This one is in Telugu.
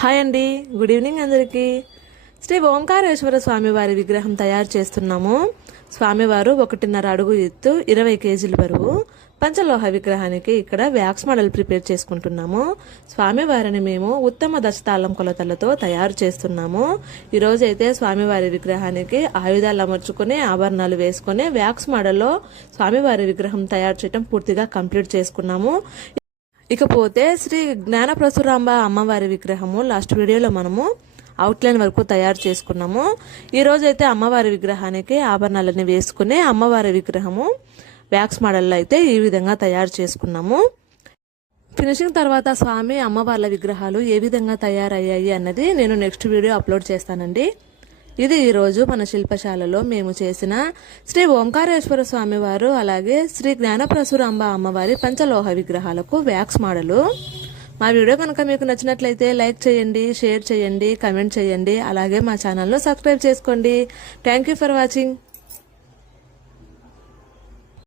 హాయ్ అండి, గుడ్ ఈవినింగ్ అందరికీ. శ్రీ ఓంకారేశ్వర స్వామివారి విగ్రహం తయారు చేస్తున్నాము. స్వామివారు 1.5 అడుగు ఎత్తు, 20 కేజీల బరువు. పంచలోహ విగ్రహానికి ఇక్కడ వ్యాక్స్ మోడల్ ప్రిపేర్ చేసుకుంటున్నాము. స్వామివారిని మేము ఉత్తమ దశతాళం కొలతలతో తయారు చేస్తున్నాము. ఈరోజు అయితే స్వామివారి విగ్రహానికి ఆయుధాలు అమర్చుకుని ఆభరణాలు వేసుకుని వ్యాక్స్ మోడల్లో స్వామివారి విగ్రహం తయారు చేయడం పూర్తిగా కంప్లీట్ చేసుకున్నాము. ఇకపోతే శ్రీ జ్ఞాన ప్రసురాంబ అమ్మవారి విగ్రహము లాస్ట్ వీడియోలో మనము అవుట్లైన్ వరకు తయారు చేసుకున్నాము. ఈ రోజైతే అమ్మవారి విగ్రహానికి ఆభరణాలన్నీ వేసుకుని అమ్మవారి విగ్రహము వ్యాక్స్ మోడల్లో అయితే ఈ విధంగా తయారు చేసుకున్నాము. ఫినిషింగ్ తర్వాత స్వామి అమ్మవార్ల విగ్రహాలు ఏ విధంగా తయారయ్యాయి అన్నది నేను నెక్స్ట్ వీడియో అప్లోడ్ చేస్తానండి. ఇది ఈరోజు మన శిల్పశాలలో మేము చేసిన శ్రీ ఓంకారేశ్వర స్వామి వారు అలాగే శ్రీ జ్ఞానప్రసురాంబ అమ్మవారి పంచలోహ విగ్రహాలకు వ్యాక్స్ మోడలు. మా వీడియో కనుక మీకు నచ్చినట్లయితే లైక్ చేయండి, షేర్ చేయండి, కమెంట్ చేయండి, అలాగే మా ఛానల్ను సబ్స్క్రైబ్ చేసుకోండి. Thank you for watching.